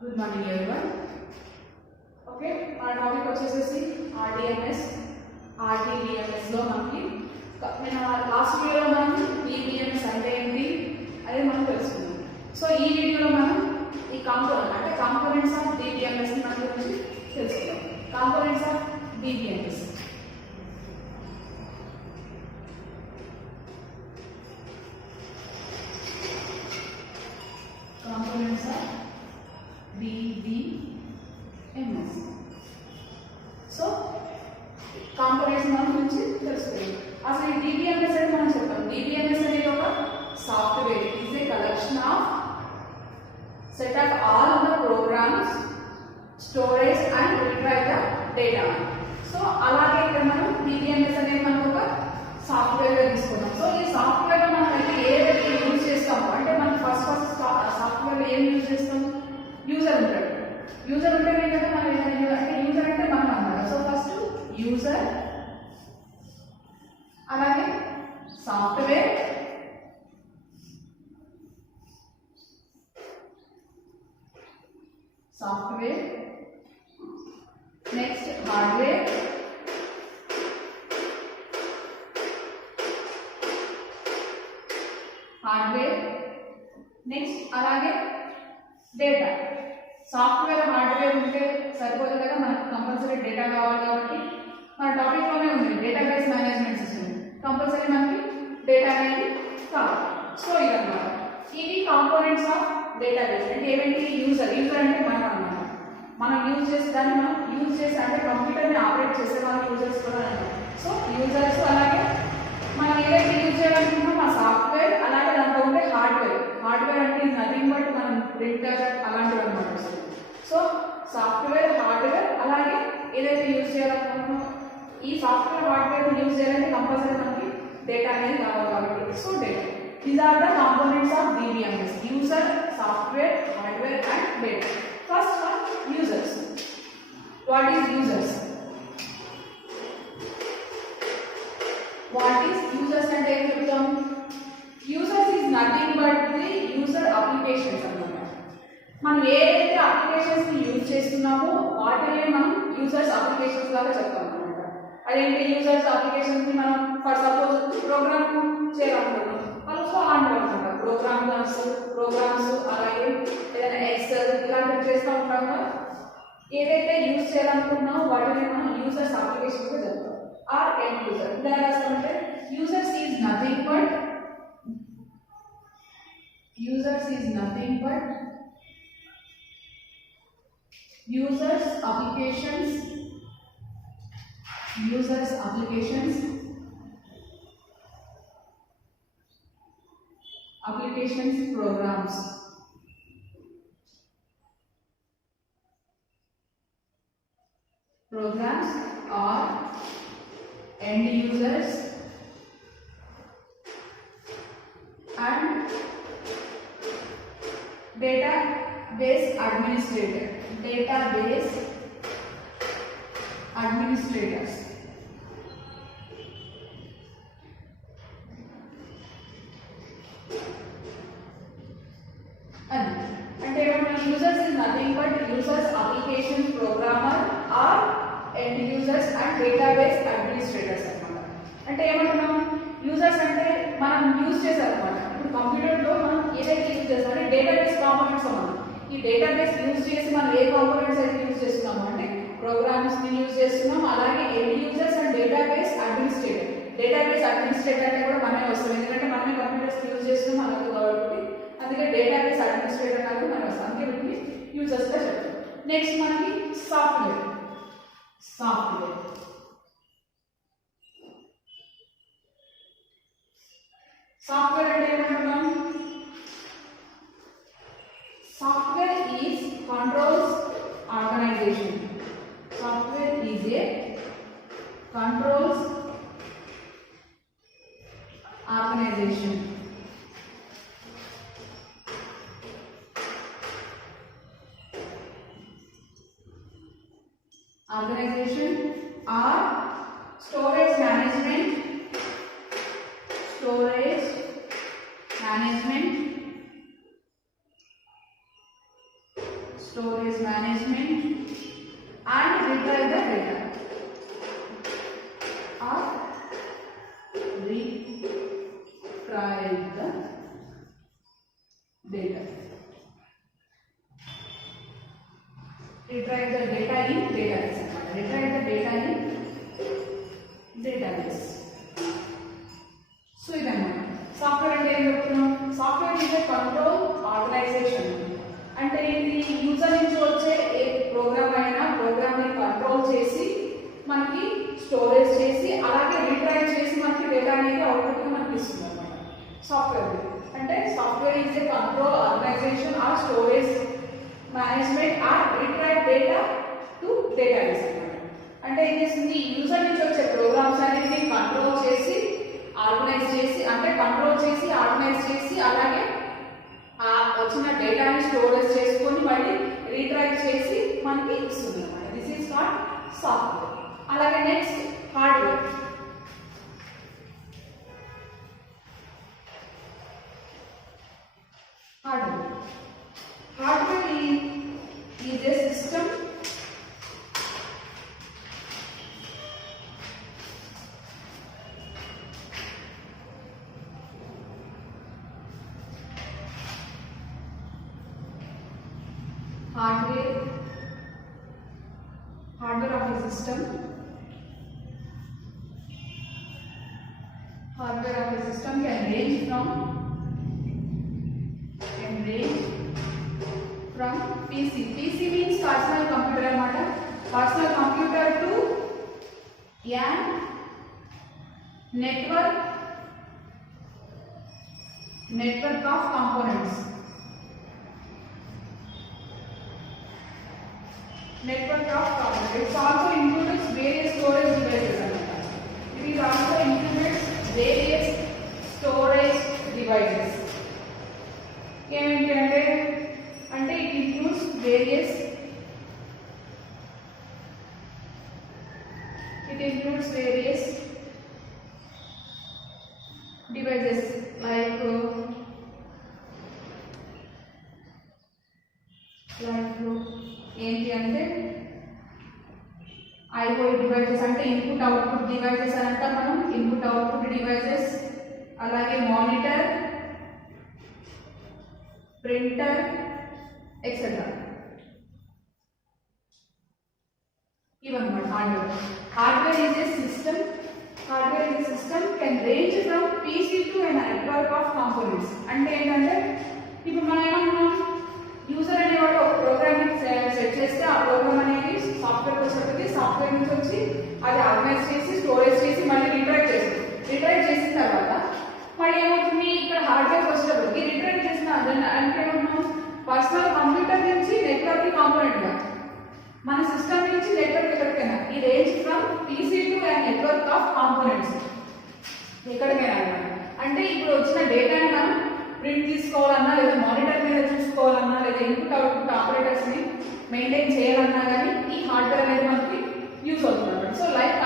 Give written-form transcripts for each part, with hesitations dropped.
Good morning everyone. Okay, our topic వచ్చేసి RDMS, RDBMS లో మనకి లాస్ట్ వీడియోలో మనం DBMS అంటే ఏంటి అదే మనం తెలుసుకున్నాం. సో ఈ వీడియోలో మనం ఈ కాంపోనెంట్స్ ఆఫ్ DBMS ని మనం గురించి తెలుసుకుందాం. Components of DBMS. Components of DBMS. So, components మనం గురించి తెలుసుకుందాం. అసలు ఈ DBMS అంటే మనం చెప్తాం. DBMS అనేది ఒక software. It is a collection of set of all the programs, storage and retrieve the data. So అలాగే ఇక్కడ మనం DBMS అనేది మనం ఒక సాఫ్ట్వేర్ గా తీసుకున్నాం. సో ఈ సాఫ్ట్వేర్ లో మనం అయితే ఏదైతే యూజ్ చేస్తామో అంటే మనం ఫస్ట్ సాఫ్ట్వేర్ లో ఏం యూజ్ చేస్తాం, యూజర్ ఉంటాడు. యూజర్ ఉంటేనే కదా మనం ఏదైనా అంటే యూజర్ అంటే మనం అన్నమాట. సో ఫస్ట్ యూజర్, అలాగే సాఫ్ట్వేర్, నెక్స్ట్ హార్డ్వేర్, నెక్స్ట్ అలాగే డేటా. సాఫ్ట్వేర్ హార్డ్వేర్ ఉంటే సరిపోతుంది కదా, మనకు కంపల్సరీ డేటా కావాలి. కాబట్టి మన టాపిక్ లోనే ఉంది డేటాబేస్ మేనేజ్మెంట్ సిస్టమ్. కంపల్సరీ మనకి డేటా అనేది కావాలి. సో ఇదన్నమాట ఇవి కాంపోనెంట్స్ ఆఫ్ డేటాబేస్. అంటే ఏమేంటి, యూజర్ అంటే మనం అన్నమాట. మనం యూజ్ చేసే దాన్ని మనం యూజ్ చేసి అంటే కంప్యూటర్ని ఆపరేట్ చేసే వాళ్ళు యూజర్స్ కూడా అన్నమాట. సో యూజర్స్, అలాగే మనం ఏదైతే యూజ్ చేయాలనుకుంటున్నాం ఆ సాఫ్ట్వేర్, అలాగే దాంట్లో ఉండే హార్డ్వేర్ అంటే నథింగ్ బట్ మనం ప్రింటర్ అలాంటివి అనమాట. సో సాఫ్ట్వేర్, హార్డ్వేర్, అలాగే ఏదైతే యూజ్ చేయాలనుకుంటున్నాం ఈ సాఫ్ట్వేర్ హార్డ్వేర్ యూజ్ చేయాలంటే కంపల్సరీ మనకి డేటా అనేది కావాలి. కాబట్టి so data, these are the components of DBMS: user, software, hardware and data. First one, users. What is users? అంటే ఏం చెప్తాం? Users is nothing but the user applications అన్నమాట. మనం ఏదైతే అప్లికేషన్స్ ని యూజ్ చేస్తున్నామో వాటినే మనం యూజర్స్ అప్లికేషన్స్ లాగా చెప్తాం అన్నమాట. అదేంటి, యూజర్స్ అప్లికేషన్స్ ని మనం ఫర్ సపోజ్ ప్రోగ్రామ్ చేయాలనుకుంటున్నాం, వాళ్ళు సో అంటారు అనమాట. ప్రోగ్రామ్స్ అలాగే ఏదైనా ఎక్సెల్ ఇలాంటివి చేస్తూ ఉంటాం కదా. ఏదైతే యూజ్ చేయాలనుకుంటున్నామో వాటిని మనం యూజర్స్ అప్లికేషన్స్ గా చెప్తాం. Or end user. ఇలా రాస్తామంటే users is nothing but users applications programs or end users and database administrators. అంటే ఏమంటారు, users is nothing but users, application programmer or end users and database administrators అన్నమాట. అంటే ఏమంటున్నాం, users అంటే మనం యూజ్ చేసామన్నమాట. ఇప్పుడు కంప్యూటర్లో మనం ఏదైతే యూజ్ చేస్తాం అంటే డేటాబేస్ కాంపోనెంట్స్ అన్నమాట. ఈ డేటాబేస్ యూజ్ చేసి మనం ఏ కాంపోనెంట్స్ అయితే యూజ్ చేస్తున్నాము అంటే ప్రోగ్రామ్స్ ని యూజ్ చేస్తున్నాం. అలాగే end users and database administrator. Database administrator అంటే కూడా మనమే వస్తాం, ఎందుకంటే మనమే కంప్యూటర్స్ యూజ్ చేస్తున్నాం అలాగే కాబట్టి. అందుకే డేటాబేస్ అడ్మినిస్ట్రేటర్ అనేది మనం వస్తాం. అందుకే వీటిని యూజర్స్ గా చెప్తాం. నెక్స్ట్ మనకి సాఫ్ట్వేర్ అంటే ఏమంటున్నాం, software is controls organization. Software is a controls organization. Or storage management storage management and retrieve the data or retrieve the data. Retrieve the data in database. Retrieve the data in database. So idannama software ante em cheptunam, software is a control organization. అంటే ఇది user నుంచి వచ్చే ఏ programme అయినా programme ని control చేసి మనకి storage చేసి అలాగే రిట్రైవ్ చేసి మనకి డేటా అనేది అవుట్పుట్ గా మనకి ఇస్తుంది అన్నమాట. సాఫ్ట్వేర్ అంటే software is a control organization or storage management or retrieve data to database అన్నమాట. అంటే ఏం చేస్తుంది, యూజర్ నుంచి వచ్చే ప్రోగ్రామ్స్ అన్నిటిని కంట్రోల్ చేసి ఆర్గనైజ్ చేసి అంటే కంట్రోల్ చేసి ఆర్గనైజ్ చేసి అలాగే ఆ వచ్చిన డేటాని స్టోరేజ్ చేసుకొని మళ్ళీ రీట్రైవ్ చేసి మనకి ఇస్తుంది అన్నమాట. This is called software. అలాగే next hardware. Hardware is a system hardware of a system can range from PC. PC means personal computer anamata. Personal computer to an network of components. Network of components. It also includes various storage devices anamata. It is also includes various storage devices. ఏమేంటి అంటే it includes various devices like ఏంటి అంటే IO devices అంటే input output devices అని అంటాం మనం. Input output devices అలాగే monitor, printer etcetera ఇవన్నమాట hardware. Hardware is a system can range from PC to a network of components. అంటే ఏంటంటే ఇప్పుడు మనం ఏమన్నాం, యూజర్ అనేవాడు ఒక ప్రోగ్రామ్ సెట్ చేస్తే ఆ ప్రోగ్రామ్ అనేది సాఫ్ట్వేర్ వచ్చేటప్పుడు సాఫ్ట్వేర్ నుంచి వచ్చి అది ఆర్గనైజ్ చేసి స్టోరేజ్ చేసి మళ్ళీ రిట్రైవ్ చేసిన తర్వాత మళ్ళీ ఏమవుతుంది, ఇక్కడ హార్డ్వేర్ వచ్చేటప్పటికి రిట్రైవ్ చేసిన అంటే ఏమన్నాం, పర్సనల్ కంప్యూటర్ నుంచి నెట్వర్క్ కాంపోనెంట్ గా మన సిస్టమ్ నుంచి నెట్వర్క్ ఎక్కడికైనా ఈ range from PC to a network of components ఎక్కడికైనా అన్నమాట. అంటే ఇప్పుడు వచ్చిన డేటాని మనం ప్రింట్ తీసుకోవాలన్నా లేదా మానిటర్ మీద చూసుకోవాలన్నా లేదా ఇన్పుట్ అవుట్పుట్ ఆపరేటర్స్ ని మెయింటైన్ చేయాలన్నా కానీ ఈ హార్డ్వేర్ అనేది మనకి యూజ్ అవుతుంది. So like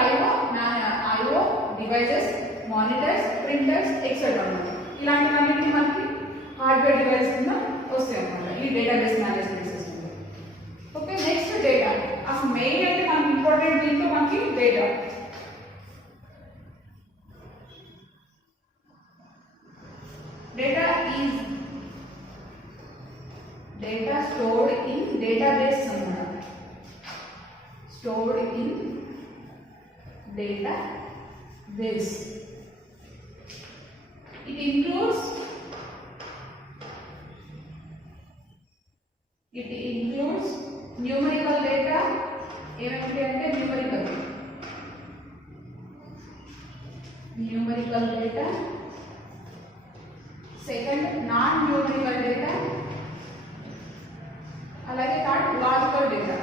IO devices, monitors, printers etcetera అన్నమాట. ఇలాంటివన్నిటిని మనకి హార్డ్వేర్ డివైస్ కింద వస్తాయి అన్నమాట ఈ database management system. Okay, next data. అసలు మెయిన్ అయితే మనకి ఇంపార్టెంట్ దీంట్లో మనకి data. Data stored in database అన్నమాట. Stored in database. It includes numerical data. ఏమేంటి అంటే numerical data. Second, non-numerical data. అలాగే థర్డ్, లాజికల్ డేటా.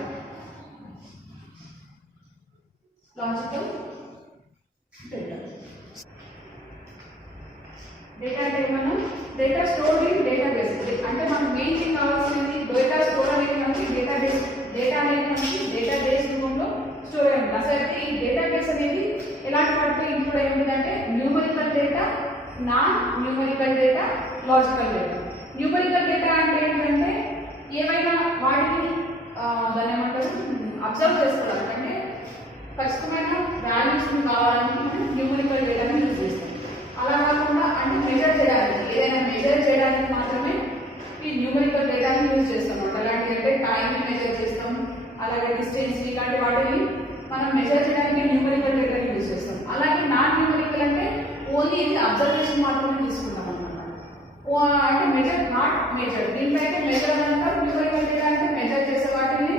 డేటా అంటే మనం డేటా స్టోర్డ్ ఇన్ డేటాబేస్. అంటే మనకు మెయిన్ థింగ్ కావాల్సింది డేటా స్టోర్ అనేది మనకి డేటా అనేది మనకి డేటాబేస్ రూపంలో స్టోర్ అయి ఉంటుంది. అసలు ఈ డేటాబేస్ అనేది ఎలాంటి వాటితో ఇంక్లూడ్ అయి ఉంటుందంటే numerical data, non numerical data, logical data. Numerical data అంటే ఏంటంటే ఏమైనా వాటిని అబ్జర్వ్ చేసుకోవడానికి అంటే ఖచ్చితమైన వాల్యూస్ కావాలని మనం న్యూమరికల్ డేటాని యూజ్ చేస్తాం. అలా కాకుండా అంటే మెజర్ చేయడానికి ఏదైనా మెజర్ చేయడానికి మాత్రమే ఈ న్యూమరికల్ డేటాని యూజ్ చేస్తాం. అలాంటి అంటే టైంని మెజర్ చేస్తాం, అలాగే డిస్టెన్స్ ఇలాంటి వాటిని మనం మెజర్ చేయడానికి న్యూమరికల్ డేటాని యూజ్ చేస్తాం. అలాగే నాన్ న్యూమరికల్ అంటే ఓన్లీ ఇది అబ్జర్వేషన్ మాత్రమే తీసుకుంటాం అనమాట. అంటే మెజర్ నాట్ మెజర్, దీంట్లో అయితే మెజర్ అని అంటారు. న్యూమరికల్ డేటా అంటే మెజర్ చేసే వాటిని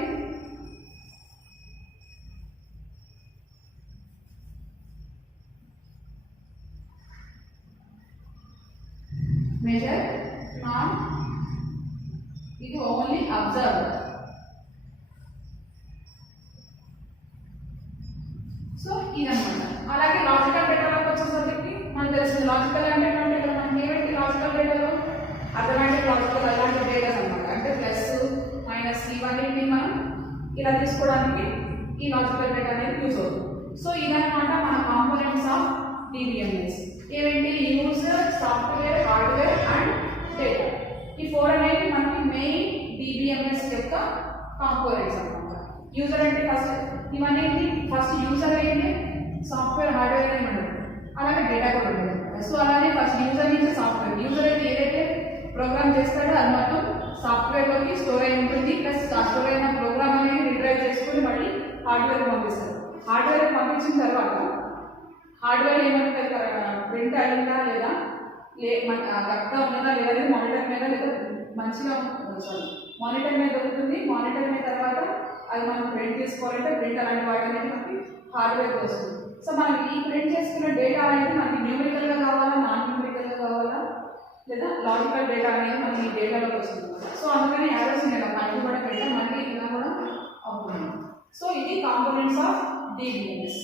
measure not ఇది ఓన్లీ అబ్జర్వ్. సో ఇదన్నమాట. అలాగే లాజికల్ డేటాలోకి వచ్చేసరికి మనకు తెలిసింది లాజికల్ అంటే ఇక్కడ మనకి ఏమిటి లాజికల్ డేటాలో అథమెటిక్ లాజికల్ అలాంటి డేటా అన్నమాట. అంటే ప్లస్ మైనస్ ఇవన్నీ మనం ఇలా తీసుకోవడానికి ఈ లాజికల్ డేటా అనేది యూజ్ అవుతుంది. సో ఇదన్నమాట మన కాంపోనెంట్స్ ఆఫ్ డిబిఎంఎస్. ఏవేంటి user, software, hardware and data. ఈ 4 అనేవి మనకి మెయిన్ డిబిఎంఎస్ యొక్క కాంపోనెంట్స్ అన్నమాట. యూజర్ అంటే ఫస్ట్ ఇవన్నీ ఫస్ట్ యూజర్ అయితే సాఫ్ట్వేర్, హార్డ్వేర్ అనేది ఉండదు, అలాగే డేటా కూడా ఉండదు. సో అలానే ఫస్ట్ యూజర్ నుంచి సాఫ్ట్వేర్, యూజర్ అయితే ఏదైతే ప్రోగ్రామ్ చేస్తాడో అది మొత్తం సాఫ్ట్వేర్లోకి స్టోర్ అయి ఉంటుంది. ప్లస్ ఆ స్టోర్ అయిన ప్రోగ్రామ్ అనేది రిట్రైవ్ చేసుకుని మళ్ళీ హార్డ్వేర్కి పంపిస్తారు. హార్డ్వేర్కి పంపించిన తర్వాత హార్డ్వేర్ ఏమంటే ప్రింట్ అయిందా లేదా కరెక్ట్గా ఉన్నదా లేదా అనేది మానిటర్ మీద లేదా మంచిగా మానిటర్ మీద దొరుకుతుంది. మానిటర్ మీద తర్వాత అది మనం ప్రింట్ తీసుకోవాలంటే ప్రింట్ అలాంటి వాటి అనేది మనకి హార్డ్వేర్కి వస్తుంది. సో మనం ఈ ప్రింట్ చేసుకున్న డేటా అనేది మనకి న్యూమరికల్గా కావాలా, నాన్ న్యూమరికల్గా కావాలా, లేదా లాజికల్ డేటా అనేది మనకి ఈ డేటాలోకి వస్తుంది. సో అందుకని యారోస్ నేను పైన కూడా పెట్టాం, మళ్ళీ ఇలా కూడా అవుతుంది. సో ఇది కాంపోనెంట్స్ ఆఫ్ డిబిఎంఎస్.